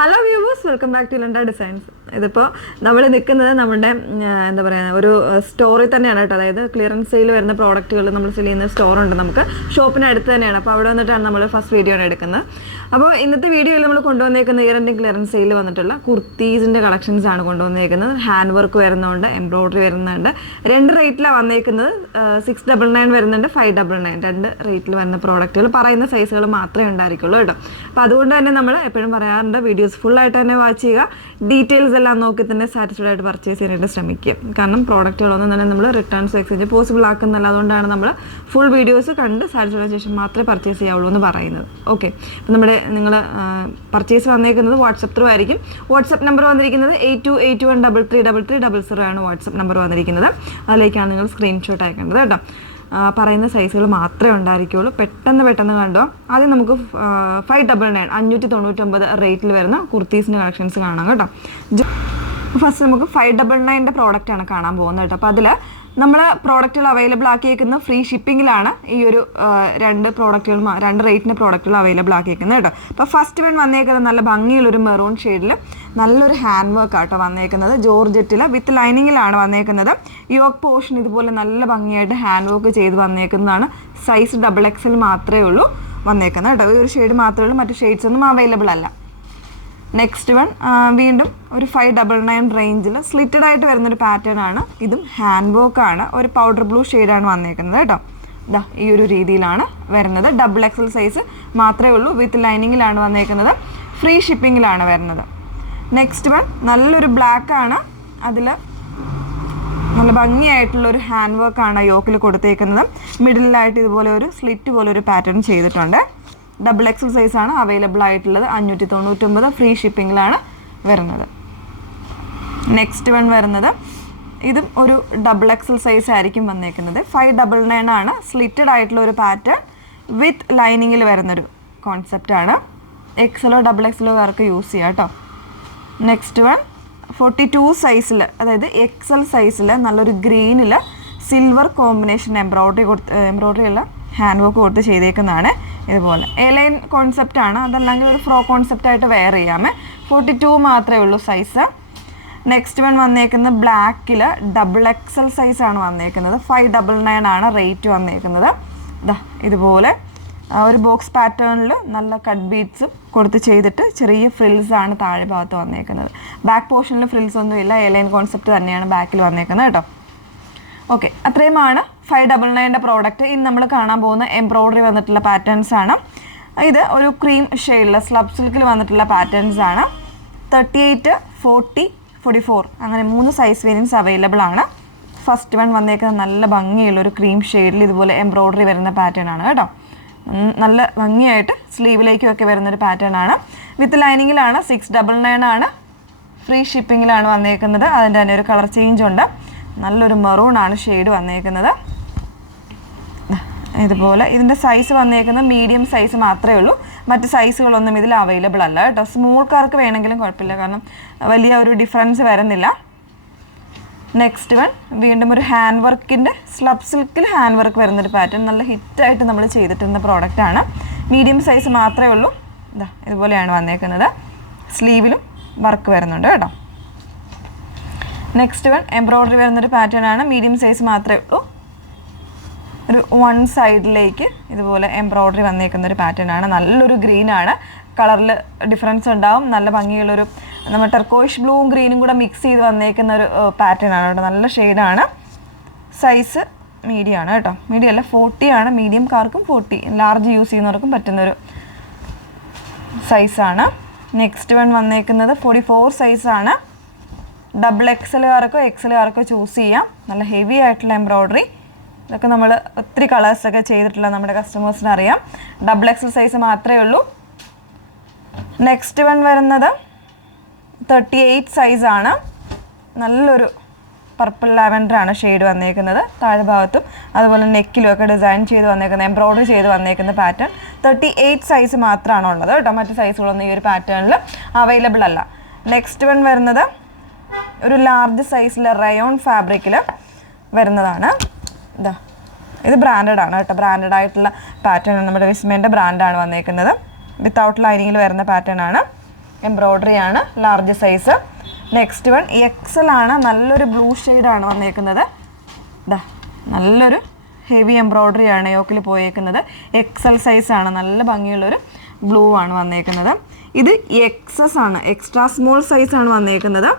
Hello viewers, welcome back to ലണ്ട designs. ഇതിപ്പോൾ നമ്മൾ നിൽക്കുന്നത് നമ്മുടെ എന്താ പറയുക ഒരു സ്റ്റോറിൽ തന്നെയാണ് കേട്ടോ. അതായത് ക്ലിയറൻസ് സെയിൽ വരുന്ന പ്രോഡക്റ്റുകൾ നമ്മൾ സെയിൽ ചെയ്യുന്ന സ്റ്റോറുണ്ട് നമുക്ക് ഷോപ്പിനടുത്ത് തന്നെയാണ്. അപ്പോൾ അവിടെ വന്നിട്ടാണ് നമ്മൾ ഫസ്റ്റ് വീഡിയോ ആണ് എടുക്കുന്നത്. അപ്പോൾ ഇന്നത്തെ വീഡിയോയിൽ നമ്മൾ കൊണ്ടുവന്നേക്കുന്ന ഇയർ എൻഡിങ് ക്ലിയറൻസ് സെയിൽ വന്നിട്ടുള്ള കുർത്തീസിൻ്റെ കളക്ഷൻസ് ആണ് കൊണ്ടുവന്നേക്കുന്നത്. ഹാൻഡ് വർക്ക് വരുന്നുണ്ട്, എംബ്രോയ്ഡറി വരുന്നുണ്ട്. രണ്ട് റേറ്റിലാണ് വന്നേക്കുന്നത്. 699 വരുന്നുണ്ട്, 599 രണ്ട് റേറ്റിൽ വരുന്ന പ്രോഡക്റ്റുകൾ. പറയുന്ന സൈസുകൾ മാത്രമേ ഉണ്ടായിരിക്കുള്ളൂ കേട്ടോ. അപ്പോൾ അതുകൊണ്ട് തന്നെ നമ്മൾ എപ്പോഴും പറയാറുണ്ട്, വീഡിയോസ് ഫുള്ളായിട്ട് തന്നെ വാച്ച് ചെയ്യുക. ഡീറ്റെയിൽസ് എല്ലാം നോക്കി തന്നെ സാറ്റിസ്ഫൈഡ് ആയിട്ട് പർച്ചേസ് ചെയ്യാനായിട്ട് ശ്രമിക്കുക. കാരണം പ്രോഡക്റ്റുകളൊന്നും തന്നെ നമ്മൾ റിട്ടേൺസ് എക്സ്ചേഞ്ച് പോസിബിൾ ആക്കുന്നില്ല. അതുകൊണ്ടാണ് നമ്മൾ ഫുൾ വീഡിയോസ് കണ്ട് സാറ്റിസ്ഫൈഡ് ശേഷം മാത്രമേ പർച്ചേസ് ചെയ്യാവുള്ളൂ എന്ന് പറയുന്നത്. ഓക്കെ, അപ്പം നിങ്ങൾ പർച്ചേസ് വന്നേക്കുന്നത് വാട്സപ്പ് ത്രൂ ആയിരിക്കും. വാട്സപ്പ് നമ്പർ വന്നിരിക്കുന്നത് 8281333300 ആണ് വാട്സപ്പ് നമ്പർ വന്നിരിക്കുന്നത്. അതിലേക്കാണ് നിങ്ങൾ സ്ക്രീൻഷോട്ട് അയക്കേണ്ടത് കേട്ടോ. പറയുന്ന സൈസുകൾ മാത്രമേ ഉണ്ടായിരിക്കുള്ളൂ. പെട്ടെന്ന് കണ്ടോ. ആദ്യം നമുക്ക് 599 599 റേറ്റിൽ വരുന്ന കുർത്തീസിൻ്റെ കളക്ഷൻസ് കാണാം കേട്ടോ. ഫസ്റ്റ് നമുക്ക് 599 പ്രോഡക്റ്റാണ് കാണാൻ പോകുന്നത് കേട്ടോ. അപ്പോൾ അതിൽ നമ്മൾ പ്രോഡക്റ്റുകൾ അവൈലബിൾ ആക്കിയേക്കുന്ന ഫ്രീ ഷിപ്പിങ്ങിലാണ് ഈ ഒരു രണ്ട് റേറ്റിൻ്റെ പ്രോഡക്റ്റുകൾ അവൈലബിൾ ആക്കിയേക്കുന്നത് കേട്ടോ. അപ്പോൾ ഫസ്റ്റ് വൺ വന്നേക്കുന്നത് നല്ല ഭംഗിയുള്ളൊരു മെറൂൺ ഷെയ്ഡിൽ നല്ലൊരു ഹാൻഡ് വർക്ക് ആട്ടോ വന്നേക്കുന്നത്. ജോർജറ്റിൽ വിത്ത് ലൈനിങ്ങിലാണ് വന്നേക്കുന്നത്. യോക്ക് പോർഷൻ ഇതുപോലെ നല്ല ഭംഗിയായിട്ട് ഹാൻഡ് വർക്ക് ചെയ്ത് വന്നേക്കുന്നതാണ്. സൈസ് XXL മാത്രമേ ഉള്ളൂ വന്നേക്കുന്നത് കേട്ടോ. ഈ ഒരു ഷെയ്ഡ് മാത്രമേ ഉള്ളൂ, മറ്റു ഷെയ്ഡ്സ് ഒന്നും അവൈലബിൾ അല്ല. നെക്സ്റ്റ് വൺ വീണ്ടും ഒരു 599 റേഞ്ചിൽ സ്ലിറ്റഡ് ആയിട്ട് വരുന്നൊരു പാറ്റേൺ ആണ്. ഇതും ഹാൻഡ് വർക്ക് ആണ്. ഒരു പൗഡർ ബ്ലൂ ഷെയ്ഡാണ് വന്നേക്കുന്നത് കേട്ടോ. ഇതാ ഈ ഒരു രീതിയിലാണ് വരുന്നത്. XXL സൈസ് മാത്രമേ ഉള്ളൂ. വിത്ത് ലൈനിങ്ങിലാണ് വന്നേക്കുന്നത്. ഫ്രീ ഷിപ്പിങ്ങിലാണ് വരുന്നത്. നെക്സ്റ്റ് വൺ നല്ലൊരു ബ്ലാക്ക് ആണ്. അതിൽ നല്ല ഭംഗിയായിട്ടുള്ളൊരു ഹാൻഡ് വർക്കാണ് യോക്കിൽ കൊടുത്തേക്കുന്നത്. മിഡിലായിട്ട് ഇതുപോലെ ഒരു സ്ലിറ്റ് പോലെ ഒരു പാറ്റേൺ ചെയ്തിട്ടുണ്ട്. XXL സൈസാണ് അവൈലബിൾ ആയിട്ടുള്ളത്. 599 ഫ്രീ ഷിപ്പിങ്ങിലാണ് വരുന്നത്. നെക്സ്റ്റ് വൺ വരുന്നത് ഇതും ഒരു XXL സൈസ് ആയിരിക്കും വന്നേക്കുന്നത്. 599 ആണ്. സ്ലിറ്റഡ് ആയിട്ടുള്ള ഒരു പാറ്റേൺ വിത്ത് ലൈനിങ്ങിൽ വരുന്നൊരു കോൺസെപ്റ്റാണ്. XLO XXL വർക്ക് യൂസ് ചെയ്യാം കേട്ടോ. നെക്സ്റ്റ് വൺ 42 സൈസിൽ, അതായത് XL സൈസിൽ നല്ലൊരു ഗ്രീനിൽ സിൽവർ കോമ്പിനേഷൻ എംബ്രോയ്ഡറി ഉള്ള ഹാൻഡ് വർക്ക് കൊടുത്ത് ചെയ്തേക്കുന്നതാണ്. ഇതുപോലെ എലൈൻ കോൺസെപ്റ്റ് ആണ്. അതല്ലെങ്കിൽ ഒരു ഫ്രോ കോൺസെപ്റ്റ് ആയിട്ട് വെയർ ചെയ്യാമേ. 42 മാത്രമേ ഉള്ളൂ സൈസ്. നെക്സ്റ്റ് വൺ വന്നേക്കുന്നത് ബ്ലാക്കിൽ XXL സൈസാണ് വന്നേക്കുന്നത്. 599 ആണ് റേറ്റ് വന്നേക്കുന്നത്. ഇതുപോലെ ഒരു ബോക്സ് പാറ്റേണിൽ നല്ല കട്ട് ബീഡ്സും കൊടുത്ത് ചെയ്തിട്ട് ചെറിയ ഫ്രിൽസാണ് താഴെ ഭാഗത്ത് വന്നേക്കുന്നത്. ബാക്ക് പോർഷനിൽ ഫ്രിൽസ് ഒന്നും ഇല്ല. എലൈൻ കോൺസെപ്റ്റ് തന്നെയാണ് ബാക്കിൽ വന്നേക്കുന്നത് കേട്ടോ. ഓക്കെ, അത്രയുമാണ് 599 പ്രോഡക്റ്റ്. ഇനി നമ്മൾ കാണാൻ പോകുന്ന എംബ്രോയ്ഡറി വന്നിട്ടുള്ള പാറ്റേൺസ് ആണ്. ഇത് ഒരു ക്രീം ഷെയ്ഡിൽ സ്ലബ് സിൽക്കിൽ വന്നിട്ടുള്ള പാറ്റേൺസ് ആണ്. 38, 40, 44 അങ്ങനെ 3 സൈസ് വേരിയൻസ് അവൈലബിൾ ആണ്. ഫസ്റ്റ് വൺ വന്നേക്കുന്നത് നല്ല ഭംഗിയുള്ളൊരു ക്രീം ഷെയ്ഡിൽ ഇതുപോലെ എംബ്രോയ്ഡറി വരുന്ന പാറ്റേൺ ആണ് കേട്ടോ. നല്ല ഭംഗിയായിട്ട് സ്ലീവിലേക്കും ഒക്കെ വരുന്നൊരു പാറ്റേൺ ആണ്. വിത്ത് ലൈനിങ്ങിലാണ്. 699 ആണ്. ഫ്രീ ഷിപ്പിങ്ങിലാണ് വന്നേക്കുന്നത്. അതിൻ്റെ തന്നെ ഒരു കളർ ചേഞ്ച് ഉണ്ട്. നല്ലൊരു മെറൂൺ ആണ് ഷെയ്ഡ് വന്നേക്കുന്നത്. ഇതുപോലെ ഇതിൻ്റെ സൈസ് വന്നേക്കുന്നത് മീഡിയം സൈസ് മാത്രമേ ഉള്ളൂ. മറ്റ് സൈസുകളൊന്നും ഇതിൽ അവൈലബിൾ അല്ല കേട്ടോ. സ്മോൾക്കാർക്ക് വേണമെങ്കിലും കുഴപ്പമില്ല, കാരണം വലിയ ഒരു ഡിഫറൻസ് വരുന്നില്ല. നെക്സ്റ്റ് വൺ വീണ്ടും ഒരു ഹാൻഡ് വർക്കിൻ്റെ സ്ലബ് സിൽക്കിൽ ഹാൻഡ് വർക്ക് വരുന്നൊരു പാറ്റേൺ. നല്ല ഹിറ്റായിട്ട് നമ്മൾ ചെയ്തിട്ടുള്ള പ്രോഡക്റ്റാണ്. മീഡിയം സൈസ് മാത്രമേ ഉള്ളൂ. ഇതുപോലെയാണ് വന്നേക്കുന്നത്. സ്ലീവിലും വർക്ക് വരുന്നുണ്ട് കേട്ടോ. നെക്സ്റ്റ് വൺ എംബ്രോയ്ഡറി വരുന്നൊരു പാറ്റേൺ ആണ്. മീഡിയം സൈസ് മാത്രമേ ഉള്ളൂ. ഒരു 1 സൈഡിലേക്ക് ഇതുപോലെ എംബ്രോയ്ഡറി വന്നേക്കുന്നൊരു പാറ്റേൺ ആണ്. നല്ലൊരു ഗ്രീനാണ്. കളറിൽ ഡിഫറൻസ് ഉണ്ടാവും. നല്ല ഭംഗിയുള്ളൊരു നമ്മൾ ടെർക്കോയിഷ് ബ്ലൂവും ഗ്രീനും കൂടെ മിക്സ് ചെയ്ത് വന്നേക്കുന്ന ഒരു പാറ്റേൺ ആണ് കേട്ടോ. നല്ല ഷെയ്ഡാണ്. സൈസ് മീഡിയം ആണ് കേട്ടോ. മീഡിയം അല്ല, 40 ആണ്. മീഡിയംകാർക്കും 40, ലാർജ് യൂസ് ചെയ്യുന്നവർക്കും പറ്റുന്നൊരു സൈസാണ്. നെക്സ്റ്റ് വൺ വന്നേക്കുന്നത് 44 സൈസാണ്. XXLകാർക്കോ XLകാർക്കോ ചൂസ് ചെയ്യാം. നല്ല ഹെവി ആയിട്ടുള്ള എംബ്രോയ്ഡറി. ഇതൊക്കെ നമ്മൾ ഒത്തിരി കളേഴ്സൊക്കെ ചെയ്തിട്ടുള്ള നമ്മുടെ കസ്റ്റമേഴ്സിന് അറിയാം. XXL സൈസ് മാത്രമേ ഉള്ളൂ. നെക്സ്റ്റ് വൺ വരുന്നത് 38 സൈസാണ്. നല്ലൊരു പർപ്പിൾ ലാവൻഡറാണ് ഷെയ്ഡ് വന്നേക്കുന്നത്. താഴെ ഭാഗത്തും അതുപോലെ നെക്കിലും ഒക്കെ ഡിസൈൻ ചെയ്ത് വന്നേക്കുന്ന എംബ്രോയ്ഡറി ചെയ്ത് വന്നേക്കുന്ന പാറ്റേൺ. 38 സൈസ് മാത്രമാണ് ഉള്ളത് കേട്ടോ. മറ്റ് സൈസുകളൊന്നും ഈ ഒരു പാറ്റേണിൽ അവൈലബിൾ അല്ല. നെക്സ്റ്റ് വൺ വരുന്നത് ഒരു ലാർജ് സൈസിൽ റയോൺ ഫാബ്രിക്കിൽ വരുന്നതാണ്. ഇത് ബ്രാൻഡഡ് ആണ് കേട്ടോ. ബ്രാൻഡഡ് ആയിട്ടുള്ള പാറ്റേൺ നമ്മുടെ വിസ്മേൻ്റെ ബ്രാൻഡാണ് വന്നേക്കുന്നത്. വിത്തൗട്ട് ലൈനിങ്ങിൽ വരുന്ന പാറ്റേൺ ആണ്. എംബ്രോയ്ഡറി ആണ്, large size. Next one XL ആണ്, നല്ലൊരു ബ്ലൂ ഷെയ്ഡാണ് വന്നേക്കുന്നത്. ഇതാ നല്ലൊരു ഹെവി എംബ്രോയ്ഡറി ആണ് യോക്കിൽ പോയേക്കുന്നത്. XL സൈസാണ്, നല്ല ഭംഗിയുള്ളൊരു ബ്ലൂ ആണ് വന്നേക്കുന്നത്. ഇത് XS ആണ്, എക്സ്ട്രാ സ്മോൾ സൈസാണ് വന്നേക്കുന്നത്.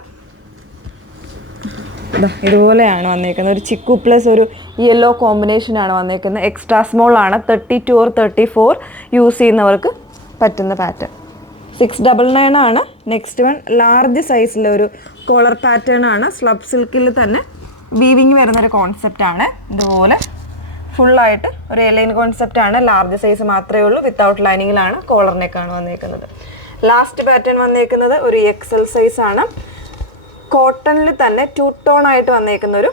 ഇതുപോലെയാണ് വന്നേക്കുന്നത്. ഒരു ചിക്കു പ്ലസ് ഒരു യെല്ലോ കോമ്പിനേഷനാണ് വന്നേക്കുന്നത്. എക്സ്ട്രാ സ്മോൾ ആണ്, 32 or 34 യൂസ് ചെയ്യുന്നവർക്ക് പറ്റുന്ന പാറ്റേൺ. 699 ആണ്. നെക്സ്റ്റ് വൺ ലാർജ് സൈസിലെ ഒരു കോളർ പാറ്റേൺ ആണ്. സ്ലബ് സിൽക്കിൽ തന്നെ വീവിങ് വരുന്നൊരു കോൺസെപ്റ്റാണ്. ഇതുപോലെ ഫുള്ളായിട്ട് ഒരു എലൈൻ കോൺസെപ്റ്റാണ്. ലാർജ് സൈസ് മാത്രമേ ഉള്ളൂ. വിത്തൗട്ട് ലൈനിങ്ങിലാണ്, കോളർ നെക്കാണ് വന്നേക്കുന്നത്. ലാസ്റ്റ് പാറ്റേൺ വന്നേക്കുന്നത് ഒരു XL സൈസാണ്. കോട്ടണിൽ തന്നെ 2 ടോൺ ആയിട്ട് വന്നേക്കുന്ന ഒരു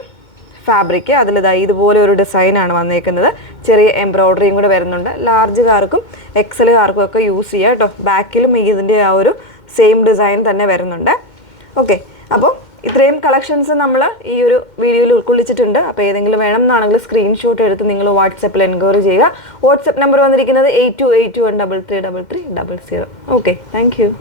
ഫാബ്രിക്. അതിലിതായി ഇതുപോലെ ഒരു ഡിസൈനാണ് വന്നേക്കുന്നത്. ചെറിയ എംബ്രോയ്ഡറിയും കൂടെ വരുന്നുണ്ട്. ലാർജുകാർക്കും XLകാർക്കും ഒക്കെ യൂസ് ചെയ്യാം കേട്ടോ. ബാക്കിലും ഇതിൻ്റെ ആ ഒരു സെയിം ഡിസൈൻ തന്നെ വരുന്നുണ്ട്. ഓക്കെ, അപ്പോൾ ഇത്രയും കളക്ഷൻസ് നമ്മൾ ഈ ഒരു വീഡിയോയിൽ ഉൾക്കൊള്ളിച്ചിട്ടുണ്ട്. അപ്പോൾ ഏതെങ്കിലും വേണം എന്നാണെങ്കിൽ സ്ക്രീൻഷോട്ട് എടുത്ത് നിങ്ങൾ വാട്സപ്പിൽ എൻക്വയറി ചെയ്യുക. വാട്സപ്പ് നമ്പർ വന്നിരിക്കുന്നത് 8281333300. Okay, thank you.